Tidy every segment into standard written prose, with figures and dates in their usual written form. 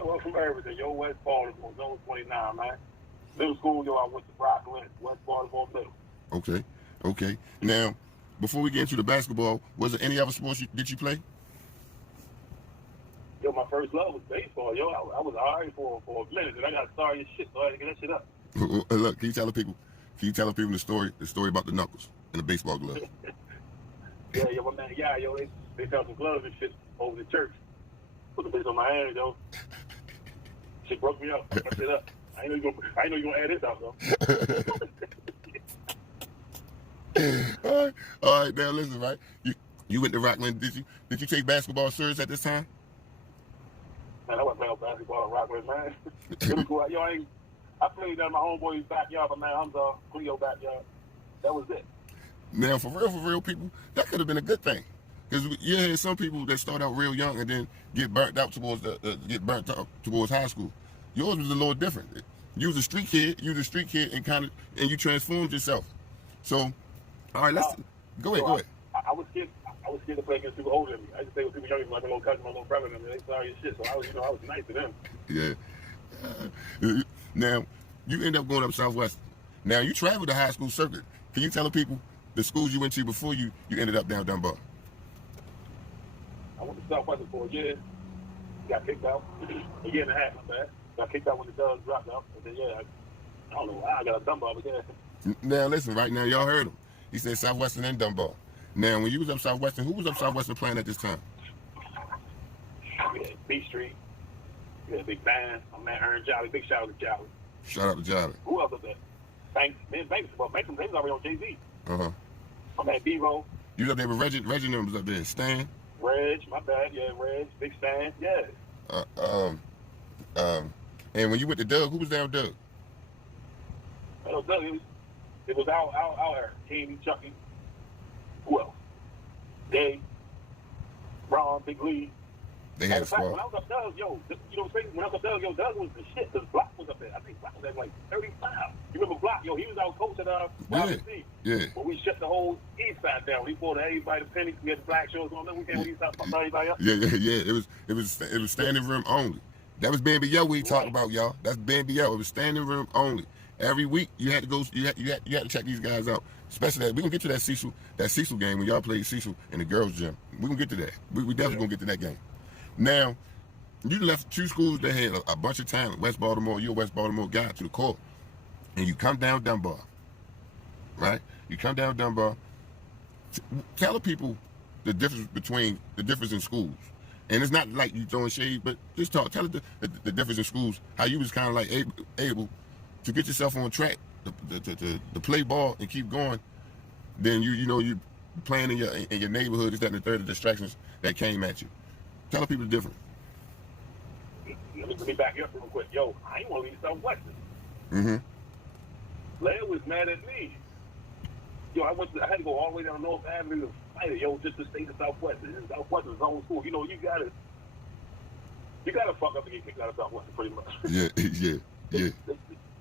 Yo, I'm from everything. Yo, West Baltimore, Zone 29, man. Middle school, yo, I went to Rockland, West Baltimore Middle. Okay, okay. Now, before we get into the basketball, was there any other sports did you play? Yo, my first love was baseball. Yo, I was alright for a minute, and I got sorry as shit, so I had to get that shit up. Look, can you tell the people the story about the knuckles and the baseball glove? Yeah, my man, yo, they found some gloves and shit over the church. Put the bitch on my hand, yo. Shit broke me up. I fucked it up. I ain't know you gonna add this out, though. All right. Now listen, right? You went to Rockland. Did you take basketball serious at this time? Man, I wasn't playing basketball at Rockland, man. It was cool. Yo, I played down in my homeboy's backyard, but man, I'm the Cleo backyard. That was it. Now, for real, people, that could have been a good thing. Because you had some people that start out real young and then get burnt out towards high school. Yours was a little different. You was a street kid, and you transformed yourself. So, all right, go ahead. I was scared to play against people older than me. I just play with people younger than me, like my little cousin, my little brother, and they sorry as shit. So I was nice to them. Yeah. Now, you end up going up Southwestern. Now, you traveled the high school circuit. Can you tell the people the schools you went to before you ended up down Dunbar? I went to Southwestern for a year. Got kicked out. A year and a half, my bad. Got kicked out when the Dogs dropped out. And then, I don't know why I got a Dunbar, but yeah. Now, listen, right now, y'all heard him. He said Southwestern and Dunbar. Now, when you was up Southwestern, who was up Southwestern playing at this time? We had B Street. We had a big band. My man Aaron Jolly. Big shout out to Jolly. Shout out to Jolly. Who else was there? Banks. Well, Banks was already on Jay-Z. Uh-huh. My man B-Roll. You was up there with Reggie was up there. Stan? Reg, my bad. Yeah, Reg. Big Stan. Yeah. And when you went to Doug, who was down Doug? I know Doug. It was our era. King, Chucky. Who else? Dave. Ron, Big Lee. They had a squad. When I was up Doug, yo, you know what I'm saying? When I was up Doug, Doug was the shit. Because Block was up there. I think Block was at like 35. You remember Block? Yo, he was our coach at YMC. Yeah. When we shut the whole east side down, we bought everybody the pennies. We had the black shows on. Then we came east side, fucked everybody up. Yeah. It was standing room only. That was BNBO we talk about, y'all. That's BNBO. It was standing room only. Every week you had to go. You had to check these guys out. Especially that we gonna get to that Cecil game when y'all played Cecil in the girls' gym. We gonna get to that. We definitely gonna get to that game. Now, you left two schools that had a bunch of talent. West Baltimore, you're a West Baltimore guy to the core, and you come down Dunbar, right? You come down Dunbar. Tell the people the difference in schools, and it's not like you throwing shade, but just tell the difference in schools. How you was kind of like able to get yourself on track to play ball and keep going. Then you playing in your neighborhood. Is that the third of distractions that came at you? Tell the people the difference. Let me back you up real quick. Yo, I ain't want to leave Southwestern. Mm-hmm. Leia was mad at me. Yo, I had to go all the way down North Avenue to fight it, yo, just to stay to Southwestern. Southwestern's own school. You know, you gotta fuck up to get kicked out of Southwestern, pretty much. Yeah.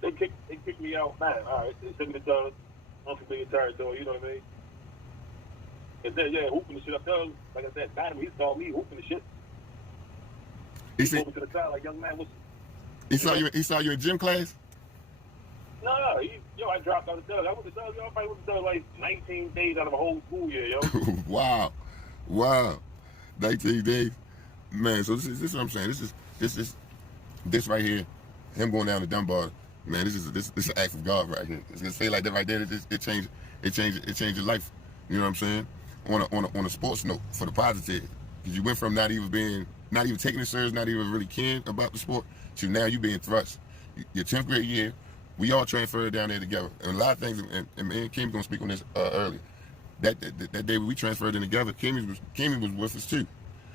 They kicked me out, man. All right, they sent me to unfamiliar territory. You know what I mean? And then hooping the shit up there. Like I said, Adam, he saw me hooping the shit. He pulled me to the car like, young man, he saw you in gym class? No, I dropped out of Doug. I went to Doug. I probably went to Doug like 19 days out of a whole school year, yo. Wow. 19 days. Man, so this is what I'm saying. This right here, him going down to Dunbar, man, this is an act of God right here. It's gonna say like that right there. It changed your life. You know what I'm saying? On a sports note, for the positive, because you went from not even taking it serious, not even really caring about the sport, to now you being thrust. Your 10th grade year, we all transferred down there together, and a lot of things. And me and Kimmy gonna speak on this earlier. That day we transferred in together, Kimmy was with us too.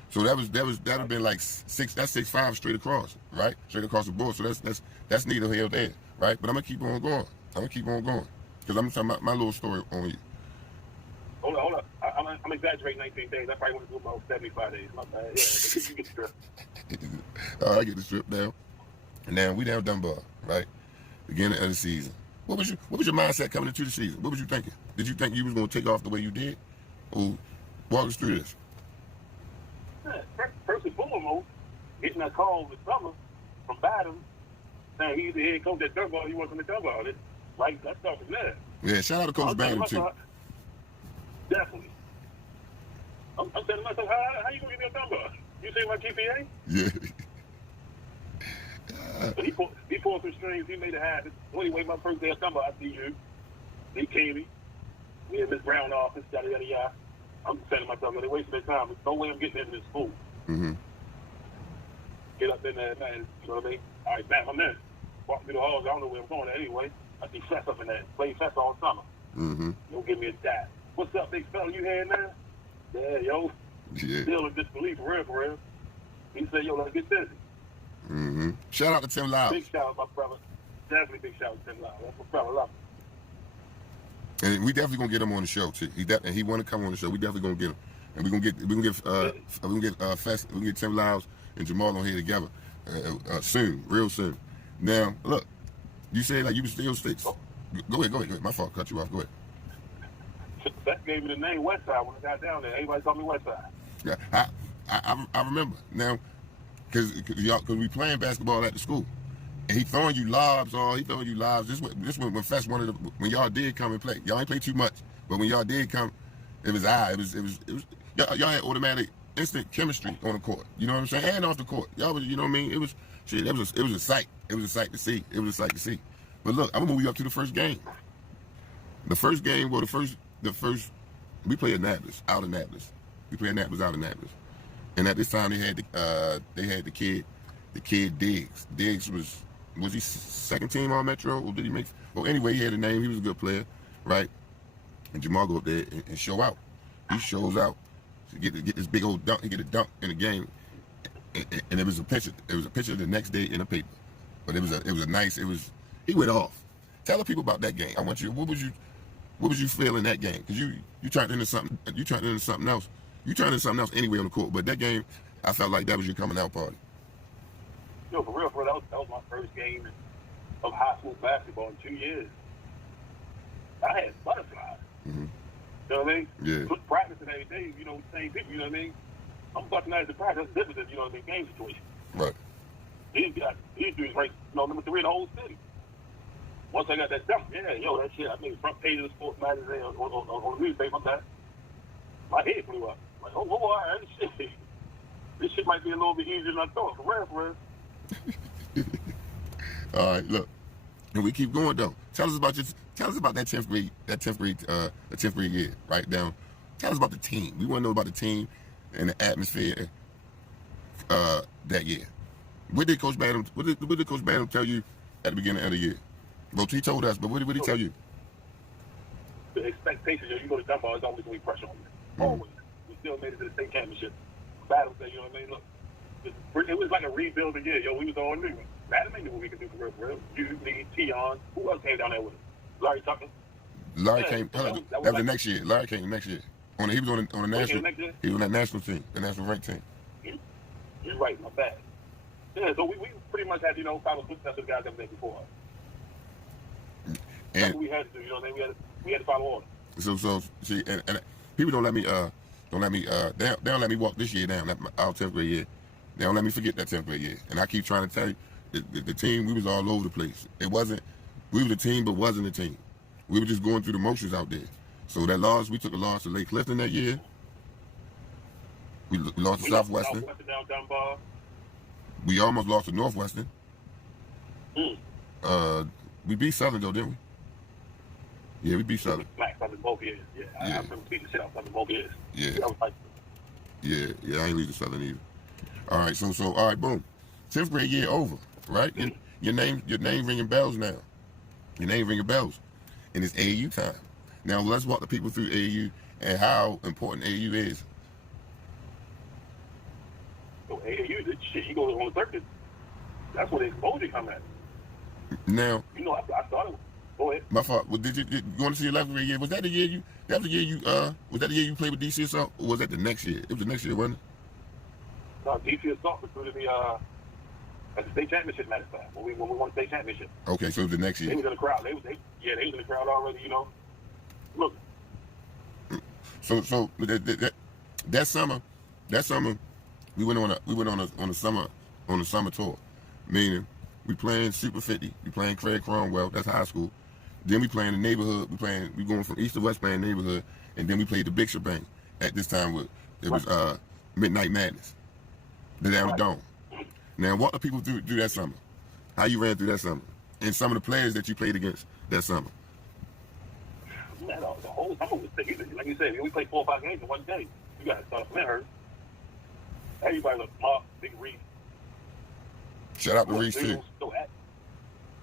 So that'd have been like 6'5" straight across, right? Straight across the board. So that's neither here nor there, right? But I'm gonna keep on going. Because I'm talking about my little story on you. Hold up. I'm exaggerating 19 days. I probably went to about 75 days. My bad. Yeah, you get the strip. I get the strip down. And now we down Dunbar, right? Beginning of the season. What was your mindset coming into the season? What was you thinking? Did you think you was going to take off the way you did? Or walk us through this? First and foremost, getting that call in the summer, from Baton. Saying he's the head coach at Dunbar. He wants him to Dunbar. Right, let's start from there. Yeah, shout out to Coach Baton too. Definitely. I'm telling myself, how you gonna get me a Dunbar? You see my GPA? Yeah. He pulled some strings. He made it happen. Anyway, my first day at Dunbar, I see you. They came me. We had Miss Brown office, yada yada yada. I'm telling myself, they wasting their time. There's no way I'm getting into this school. Mm-hmm. Get up in there, man. You know what I mean? All right, back I'm in. Walk through the halls. I don't know where I'm going anyway. I see Fest up in there. Play Fest all summer. Mm-hmm. Don't give me a dime. What's up, big fella? You here now? Yeah, yo. Yeah. Still in disbelief, for real. He said, yo, let's get busy. Mm-hmm. Shout out to Tim Lyles. Big shout out, my brother. Definitely big shout out to Tim Lyles. That's my brother. Love him. And we definitely gonna get him on the show too. He want to come on the show. We definitely gonna get him, and we can get Tim Lyles and Jamal on here together soon, real soon. Now look, you say like you was still sticks. Go ahead. My fault. Cut you off. Go ahead. That gave me the name Westside when I got down there. Everybody called me Westside. Yeah, I remember now, because we playing basketball at the school. And he throwing you lobs. This when Fest wanted to, when y'all did come and play. Y'all ain't play too much, but when y'all did come, it was y'all had automatic instant chemistry on the court. You know what I'm saying? And off the court. Y'all was, you know what I mean? It was a sight. It was a sight to see. But look, I'm gonna move you up to the first game. The first game, we play Annapolis, out of Annapolis. We play Annapolis, out of Annapolis. And at this time they had the kid Diggs. Diggs was he second team all Metro, or did he make? Well, anyway, he had a name. He was a good player, right? And Jamal go up there and show out. He shows out to get this big old dunk. He get a dunk in the game, and it was a picture. It was a picture the next day in the paper. But it was nice. He went off. Tell the people about that game. I want you. What was you feel in that game? Because you turned into something. You turned into something else. You turned into something else anyway on the court. But that game, I felt like that was your coming out party. Yo, for real, that was my first game of high school basketball in 2 years. I had butterflies. Mm-hmm. You know what I mean? Yeah. Just practicing every day, same people, you know what I mean? I'm busting out to practice. That's different than, you know what I mean, game situation. Right. These dudes ranked, number 3 in the whole city. Once I got that dunk, that shit, I made front page of the sports magazine on the newspaper. My head flew up. Like, oh, all right, this shit might be a little bit easier than I thought. For real. All right, look, and we keep going though. Tell us about that 10th grade year, right? Down. Tell us about the team. We want to know about the team and the atmosphere that year. What did Coach Badham tell you at the beginning of the year? Well, he told us, but what did he tell you? The expectation, you go to Dunbar, there's always going to be pressure on you. Always. We still made it to the state championship. Badham said, you know what I mean? Look. It was like a rebuilding year. We was all new. Madden knew what we could do for real. You, me, Tion. Who else came down there with us? Larry Tucker. Larry came. That was the next year. Larry came the next year. He was on the national. He was on that national team, the national ranked team. You're right. My bad. Yeah. So we pretty much had 5 or 6 of the guys that were there before us. That's what we had to do. You know what I mean? We had to follow order. So see, and people don't let me they don't let me walk this year down. Our 10th grade year. They don't let me forget that 10th grade year. And I keep trying to tell you, the team, we was all over the place. We were the team, but wasn't the team. We were just going through the motions out there. So we took a loss to Lake Clifton that year. We lost to Southwestern. Southwestern down Dunbar. We almost lost to Northwestern. We beat Southern though, didn't we? Yeah, we beat Southern. Black Southern both years. Yeah. I remember beating the shit out of Southern both years. Yeah. Yeah, I ain't losing Southern either. All right, so all right, boom. 10th grade year over, right? And your name ringing bells now. Your name ringing bells. And it's AAU time. Now let's walk the people through AAU and how important AAU is. So AAU, the shit, you go on the circuit. That's where the exposure come at. Now, I started. Go ahead. My fault. Well, did you going to see 11th grade year? Was that the year you? That was the year you. Was that the year you played with DC Assault, or was that the next year? It was the next year, wasn't it? No, DC Assault recruited me at the state championship, matter of fact, when we won the state championship. Okay, so the next year. They was in the crowd. They was in the crowd already. Look. So that summer, we went on a summer tour. meaning we playing Super 50, we playing Craig Cromwell, that's high school. Then we playing the neighborhood, we going from east to west playing neighborhood, and then we played the big shebang. At this time, it was Midnight Madness, the down the dome. Now, what do people do that summer? How you ran through that summer? And some of the players that you played against that summer. Man, the whole summer was sick. Like you said, we played 4 or 5 games in one day. You got to start from there. Everybody was Mark, Big Reese. Shout out to Reese, too.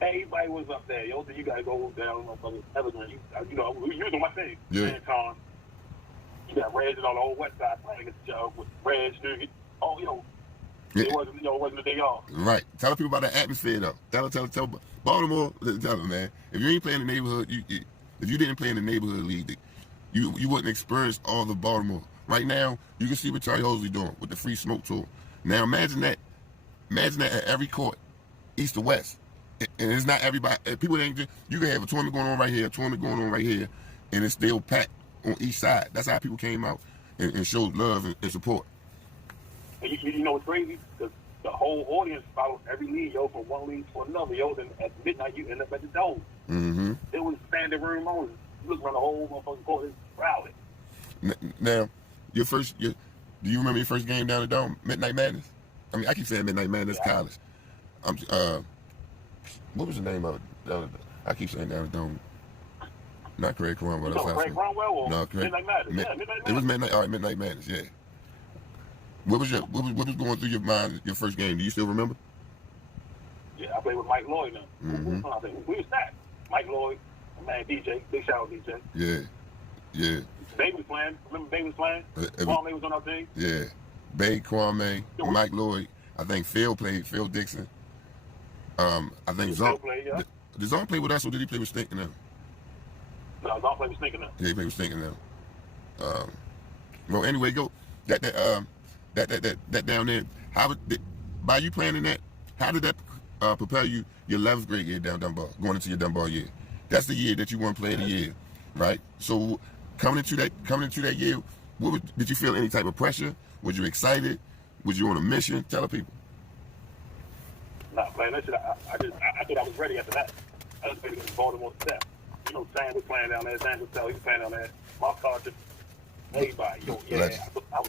Everybody was up there. Yo, so you got to go down on Evergreen. You know, you was on my team. Yeah. Anton. You got Reg on the whole west side playing against each other with Reg, dude. Oh, yeah. It wasn't a day off. Right. Tell the people about the atmosphere, though. Tell Baltimore, tell them, man. If you ain't playing in the neighborhood, if you didn't play in the neighborhood league, you wouldn't experience all the Baltimore. Right now, you can see what Charlie Hosley doing with the free smoke tool. Now, imagine that at every court, east to west. And it's not everybody. People ain't just, you can have a tournament going on right here, a tournament going on right here, and it's still packed on each side. That's how people came out and showed love and support. And you know what's crazy? Because the whole audience followed every league, from one league to another, Then at midnight, you end up at the dome. Mm-hmm. It was standing room only. You look around the whole motherfucking court, it's crowded. Now, do you remember your first game down the dome, Midnight Madness? I mean, I keep saying Midnight Madness College. What was the name of it? I keep saying down the dome. Not Craig Cromwell. Craig Cromwell or no, Craig, Midnight Madness? Yeah, Midnight Madness. It was Midnight. All right, Midnight Madness. Yeah. What was going through your mind your first game? Do you still remember? Yeah, I played with Mike Lloyd now. Mm-hmm. We was that. Mike Lloyd, man, DJ, big shout out DJ. Yeah. Bay was playing. Remember Bay was playing? Kwame was on our team. Yeah. Bay, Kwame, Mike Lloyd. I think Phil played. Phil Dixon. I think Zon played. Yeah. Did Zon play with us or did he play with Stinking now? No, Zon played with Stinking now. Yeah, he played with Stinking now. Well, anyway, go that down there. By you playing in that, how did that propel you your 11th grade year down Dunbar, going into your Dunbar year? That's the year that you won Player of the Year, right? So coming into that year, did you feel any type of pressure? Was you excited? Was you on a mission? Tell the people. Nah, playing that shit. I thought I was ready after that. I was ready to go to Baltimore step. Sam was playing down there. Sam was playing down there. Mark Carter. Everybody. I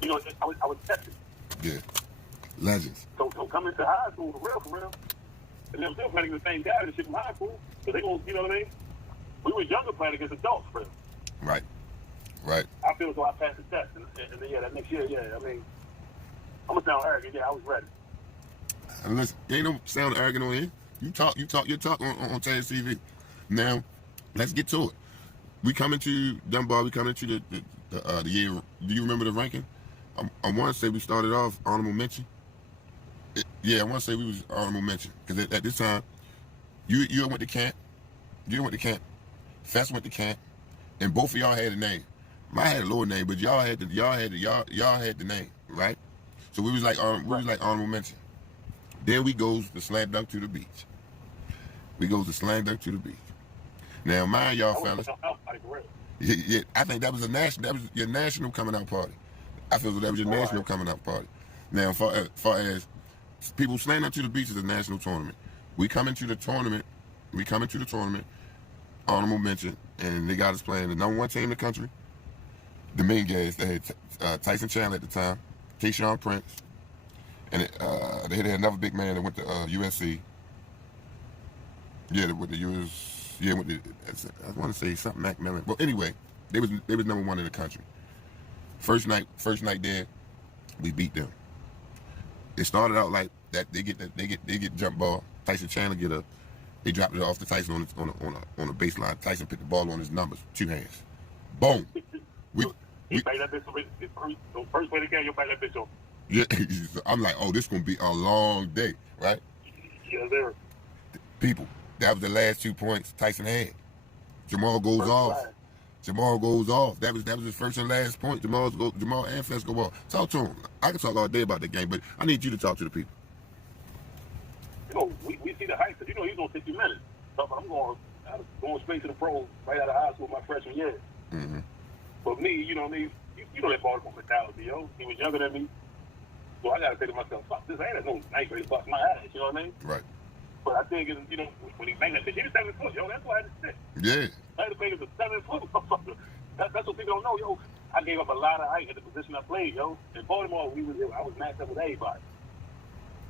was tested. Yeah. Legends. So coming to high school, for real. And they're still playing the same guys and shit from high school. So they gonna, you know what I mean? We were younger playing against adults, for real. Right. I feel as though I passed the test. And that next year, I mean, I'm gonna sound arrogant. Yeah, I was ready. And listen, ain't no sound arrogant on here. You talk on Taz TV. Now, let's get to it. We coming to Dunbar. We coming to the year. Do you remember the ranking? I want to say we started off honorable mention. I want to say we was honorable mention because at this time, you went to camp. You went to camp. Fest went to camp, and both of y'all had a name. I had a lower name, but y'all had the name, right? So we was like honorable mention. Then we goes to slam dunk to the beach. Now, mind y'all, fellas. Yeah, I think that was your national coming out party. I feel that was your national coming out party. Now, far as people slam dunk to the beach is a national tournament. We come into the tournament, honorable mention, and they got us playing the number 1 team in the country. The main guys, they had Tyson Chandler at the time, Tayshaun Prince, and they had another big man that went to USC. Yeah, with the US. Yeah, with the. I want to say something Macmillan. Well, anyway, they was number 1 in the country. First night there, we beat them. It started out like that. They get jump ball. Tyson Chandler get up. They dropped it off to Tyson on a baseline. Tyson picked the ball on his numbers, 2 hands. Boom. He played that bitch the first play of the game. You played that bitch on. Yeah, I'm like, oh, this gonna be a long day, right? Yeah, there. People, that was the last 2 points Tyson had. Jamal goes off. That was his first and last point. Jamal and Fest go off. Talk to him. I can talk all day about the game, but I need you to talk to the people. We see the hype. He's on 50 minutes. So I'm going straight to the pros right out of high school my freshman year. Mm-hmm. But me, you know that Baltimore mentality, yo. He was younger than me. So I gotta say to myself, fuck this, ain't no ninth grade bust my ass, you know what I mean? Right. But I think, you know, when he banged that bitch, he was 7 foot, yo, that's why I had to sit. Yeah. I had to make it a 7 foot motherfucker. That's what people don't know, yo. I gave up a lot of height at the position I played, yo. In Baltimore, I was matched up with everybody.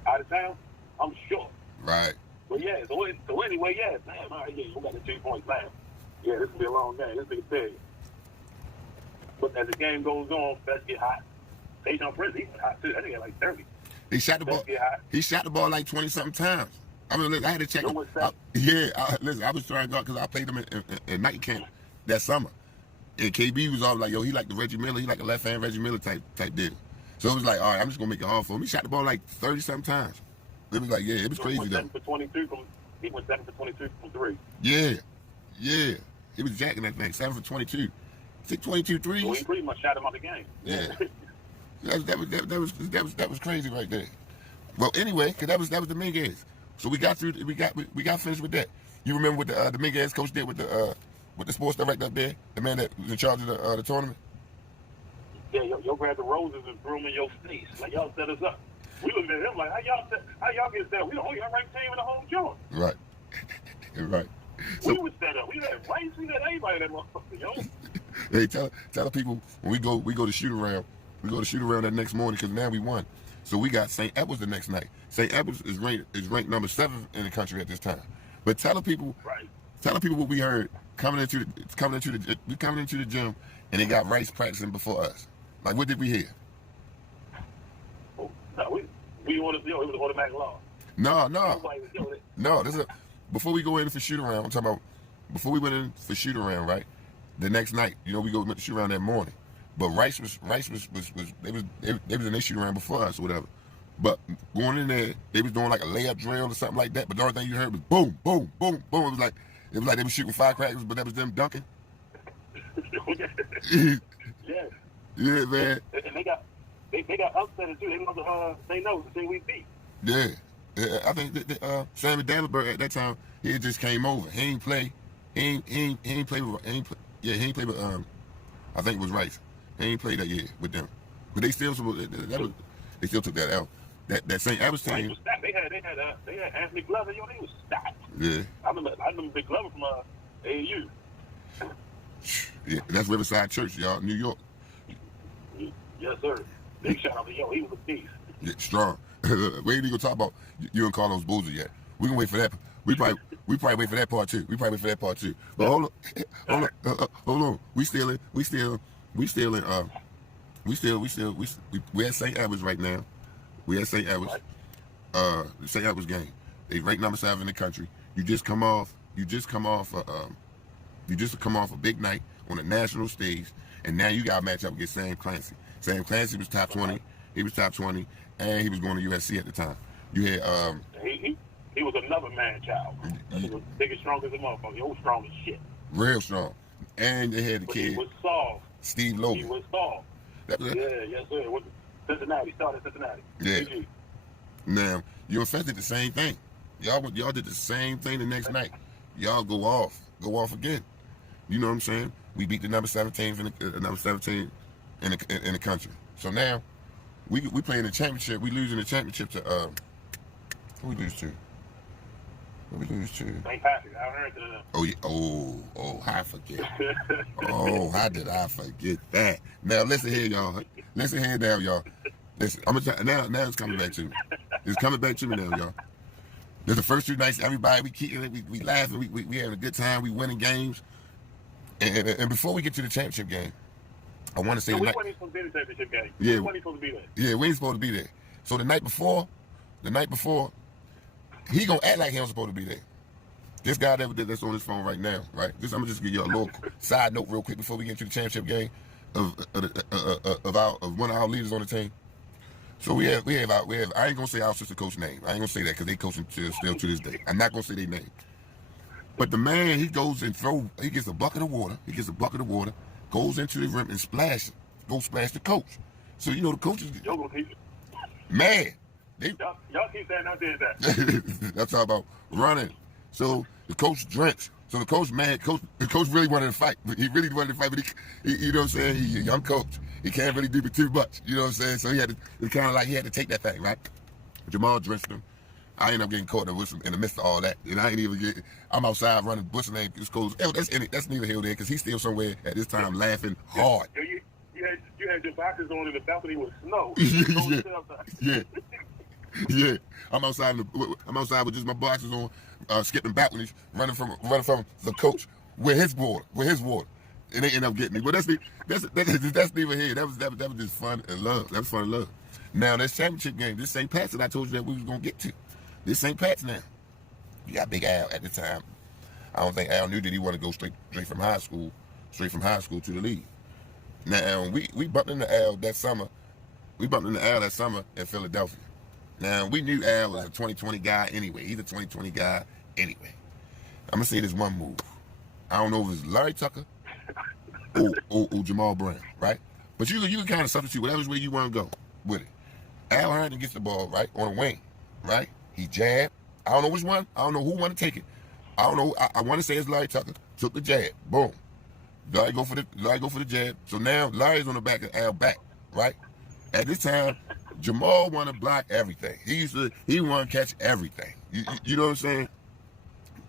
Out of town, I'm short. Right. But yeah, so anyway, yeah, damn, all right, yeah, you got the 3 points, bam. Yeah, this will be a long game. This nigga big. But as the game goes on, best get hot. Tayshaun Prince, he got hot too. That nigga got like 30. He shot the ball. He shot the ball like 20-something times. I mean, listen, I had to check. Listen, I was trying to go because I played him in night camp that summer. And KB was all like, yo, he like the Reggie Miller. He like a left-hand Reggie Miller type deal. So it was like, all right, I'm just going to make it hard for him. He shot the ball like 30-something times. It was like, yeah, it was crazy, though. He went 7 for 22 from 3. Yeah. Yeah. He was jacking that thing, 7 for 22. 22 threes. So he pretty much shot him out the game. Yeah. That was crazy right there. Well, anyway, because that was the Minguez. So we got finished with that. You remember what the Minguez coach did with the sports director up there, the man that was in charge of the tournament? Yeah, yo grabbed the roses and threw them in your face. Like, y'all set us up. We looked at him like, how y'all get set up? We the only ranked team in the whole joint. Right. Right. So, we was set up. We had rights. We had everybody that motherfucker, yo. Hey, tell the people when we go to shoot around. We go to shoot around that next morning because now we won. So we got St. Edwards the next night. St. Edwards is ranked number 7 in the country at this time. But tell the people what we heard coming into the gym, and they got Rice practicing before us. Like, what did we hear? Oh, no, we wanted, it was automatic law. No. Before we go in for shoot around, I'm talking about before we went in for shoot around, right? The next night, we went to shoot around that morning. But Rice was they was in their shoot around before us or whatever. But going in there, they was doing like a layup drill or something like that. But the only thing you heard was boom, boom, boom, boom. It was like they were shooting firecrackers, but that was them dunking. Yeah. Yeah, man. And they got upset too. They must say no to say we beat. Yeah. I think Sammy Davenport at that time, he just came over. He ain't play with I think it was Rice. He ain't played that year with them. But they still took that out. That St. Edwards team. They had Anthony Glover, he was stacked. Yeah. I remember Big Glover from AAU. Yeah, that's Riverside Church, y'all, New York. Yes, sir. Big shout out to he was a beast. Yeah, strong. We ain't even gonna talk about you and Carlos Boozer yet. We can wait for that. We probably wait for that part too. But hold on. We at St. Edwards right now. We at St. Edwards. The St. Edwards game. They ranked number 7 in the country. You just come off a big night on a national stage, and now you got to match up against Sam Clancy. Sam Clancy was top 20. He was top 20, and he was going to USC at the time. You had he was another man child. He was big and strong as a motherfucker. He was strong as shit. Real strong. And they had the kid. He was soft. Steve Logan. He was soft. Yes, sir. Cincinnati. Started Cincinnati. Yeah. GG. Now, you and Fest did the same thing. Y'all did the same thing the next night. Y'all go off again. You know what I'm saying? We beat the number 17 in the country. So now we play in the championship. We losing the championship to who we lose to? St. Patrick. I heard that. Oh yeah. Oh, I forget. How did I forget that? Now listen here, y'all. Listen here now, y'all. Listen, I'm gonna now it's coming back to me. It's coming back to me now, y'all. There's the first 2 nights, everybody we laughing, we having a good time, we winning games. And before we get to the championship game, I want to say we weren't supposed to be in the championship game. Yeah, we weren't supposed to be there. Yeah, we ain't supposed to be there. So the night before, he gonna act like he was supposed to be there. This guy that's on his phone right now, right? I'm gonna just give you a little side note real quick before we get to the championship game of one of our leaders on the team. So we have I ain't gonna say our assistant coach name. I ain't gonna say that because they coaching still to this day. I'm not gonna say their name. But the man, he goes and he gets a bucket of water. Goes into the rim and splash the coach. So you know the coaches mad. Y'all keep saying I did that. That's all about running. So The coach drenched. So the coach, man, the coach really wanted to fight. He really wanted to fight, but he you know what I'm saying? He's a young coach. He can't really do it too much. You know what I'm saying? So he had to, kind of like he had to take that thing, right? Jamal drenched him. I ended up getting caught in the midst of all that. And I ain't even get, I'm outside running, Bushing and this goes, that's neither here nor there, because he's still somewhere at this time laughing hard. You had your boxers on in the balcony with snow. Yeah. I'm outside with just my boxers on, skipping balconies, running from the coach with his water. And they end up getting me. But that's neither here. That was just fun and love. That was fun and love. Now this championship game, this St. Pat's that I told you that we was gonna get to. This St. Pat's now. You got Big Al at the time. I don't think Al knew that he wanted to go straight from high school to the league. Now we bumped into Al that summer. In Philadelphia. Now we knew Al was a 2020 guy anyway. He's a 2020 guy anyway. I'm gonna say this one move. I don't know if it's Larry Tucker or Jamal Brown, right? But you can kind of substitute whatever's where you want to go with it. Al Harrington gets the ball right on the wing, right? He jabbed. I don't know which one. I don't know who want to take it. I don't know. I want to say it's Larry Tucker. Took the jab. Boom. Larry go for the jab. So now Larry's on the back of Al back, right? At this time, Jamal want to block everything. He want to catch everything. You know what I'm saying?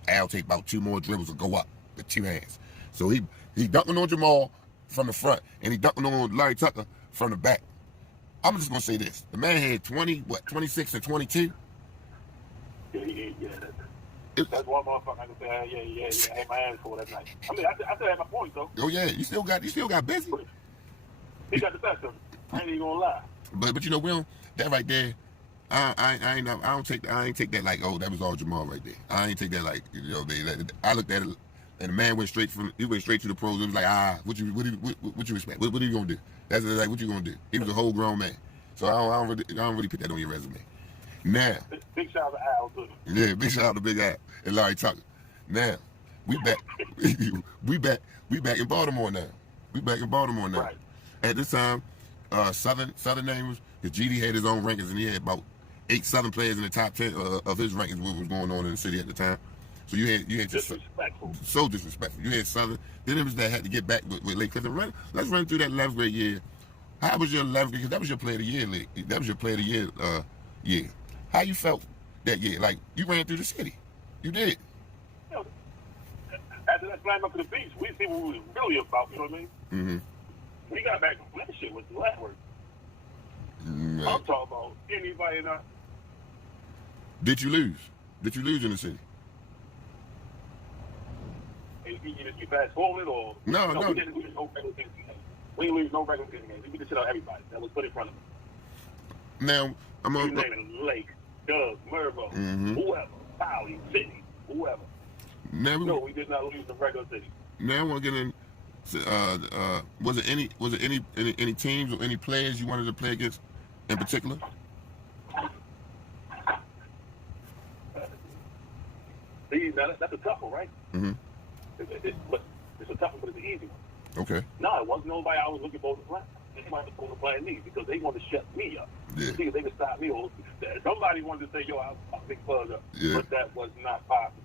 Al take about 2 more dribbles and go up with 2 hands. So he dunking on Jamal from the front, and he dunking on Larry Tucker from the back. I'm just gonna say this: the man had 26 and 22. Yeah. That's one motherfucker I can say, yeah, I had my hands full that night. I mean, I still had my points though. Oh yeah, you still got busy. He got the best of it. I ain't even gonna lie. But you know, we don't, that right there. I ain't take that like, oh, that was all Jamal right there. I ain't take that like, you know, I looked at it and the man went straight to the pros. It was like, what you expect? What are you gonna do? That's like, what you gonna do? He was a whole grown man. So I don't really put that on your resume. Now, big shout out to Al too. Yeah, big shout out to Big Al and Larry Tucker. Now, we back in Baltimore now. Right. At this time, Southern names, because GD had his own rankings, and he had about 8 Southern players in the top 10 of his rankings. What was going on in the city at the time? So you had just disrespectful. So disrespectful. You had Southern. Then it was that had to get back with Lake Clifton. Let's run through that 11th grade year. How was your 11th grade? Because that was your player of the year. That was your player of the year year. How you felt that year? Like, you ran through the city. You did. You know, after that slam up to the beach, we see what we was really about. You know what I mean? Mm-hmm. We got back from that shit with the last word. Mm-hmm. I'm talking about anybody not. Did you lose? Did you lose in the city? You fast forward or no. We didn't lose no regular season games. We didn't lose no regular season games. We beat the shit out of everybody that was put in front of us. Now I'm on Lake, Doug, Mervo, whoever, Powley, City, whoever. Now we did not lose the regular city. Now I want to get in. Was it any teams or any players you wanted to play against in particular? See, now that's a tough one, right? Mm-hmm. It's a tough one, but it's an easy one. Okay. No, it wasn't nobody I was looking for to play. Anybody was going to play me because they wanted to shut me up. Yeah. See if they could stop me. Or somebody wanted to say, yo, I'll pick Buzz up. Yeah. But that was not possible.